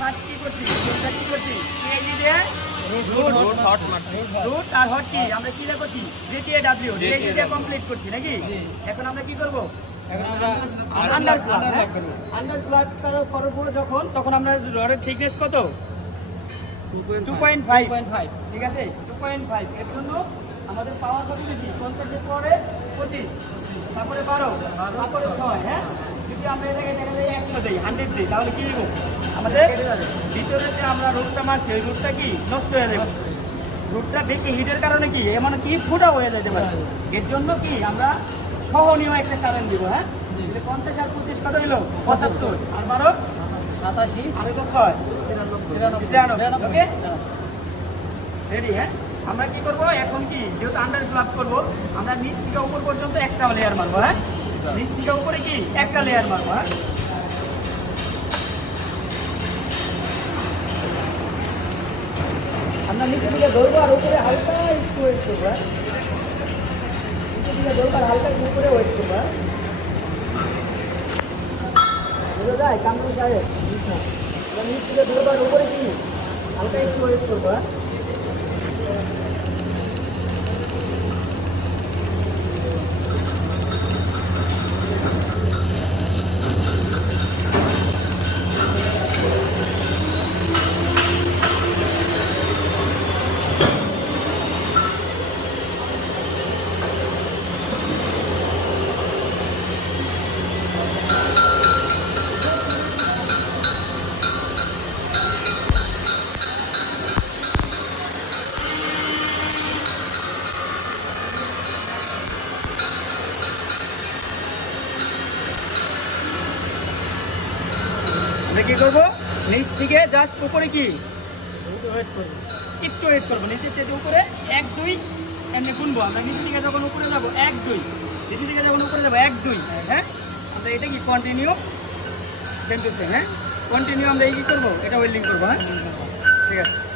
First কি করছি? রুটটা কি করছি? কেজি দিয়ে রুট রুট হট রুট আর হট কি? আমরা কি করছি জেটিএ ডাব্লিউ জেটিএ দিয়ে কমপ্লিট করছি নাকি? এখন আমরা কি করব? আন্ডার প্লাগ আন্ডার প্লাগ করার পরে যখন তখন আমরা রডের থিকনেস কত? টু পয়েন্ট ফাইভ ঠিক আছে? টু পয়েন্ট ফাইভ এর জন্য আমাদের পাওয়ার কত বেশি? পঞ্চাশের পরে পঁচিশ। তারপরে বারো। তারপরে ছয় হ্যাঁ? যদি আমরা এটাকে দেখা যায় একশো দিই হান্ড্রেড দিই তাহলে কি দেবো আমাদের ভিতরে যে আমরা রুটটা মারছি ওই রুটটা কি? নষ্ট হয়ে যাবে। রুটটা বেশি হিটের কারণে কি? এমন কি? ফুটা হয়ে যেতে পারে। এর জন্য কি? আমরা সহনীয় একটা কারণ দিব হ্যাঁ? পঞ্চাশ আর পঁচিশ কত হলো পঁচাত্তর। আর বারো? সাতাশি। আর ছয়? তিরানব্বই। ওকে? রেডি হ্যাঁ? আমরা কি করব? এখন কি? যেহেতু আন্ডার গ্লাভ করব, আমরা নিচ থেকে উপর পর্যন্ত একটা লেয়ার মারবো হ্যাঁ? নিচ থেকে উপরে কি? একটা লেয়ার মারবো হ্যাঁ? আমরা নিচে দিকে ধরবো আর উপরে হালকা একটু ওয়েট করব হ্যাঁ? নিচে দিকে ধরবো আর হালকা একটু উপরে ওয়েট করব হ্যাঁ? বোঝা যায় কামড় যায় নিচ থেকে। ধরবো আর উপরে কি? হালকা একটু ওয়েট করব হ্যাঁ? আমরা কি করব? নিচ থেকে জাস্ট উপরে কি? একটু ওয়েট করব, নিচের চেয়ে উপরে এক, দুই, এমনি গুনবো। আমরা নিচ থেকে যখন উপরে যাব, এক, দুই। নিচে থেকে যখন উপরে যাব, এক, দুই হ্যাঁ? আমরা এটা কি কন্টিনিউ সেম টু সেম হ্যাঁ? কন্টিনিউ আমরা এই কি করব? এটা ওয়েল্ডিং করব হ্যাঁ? ঠিক আছে।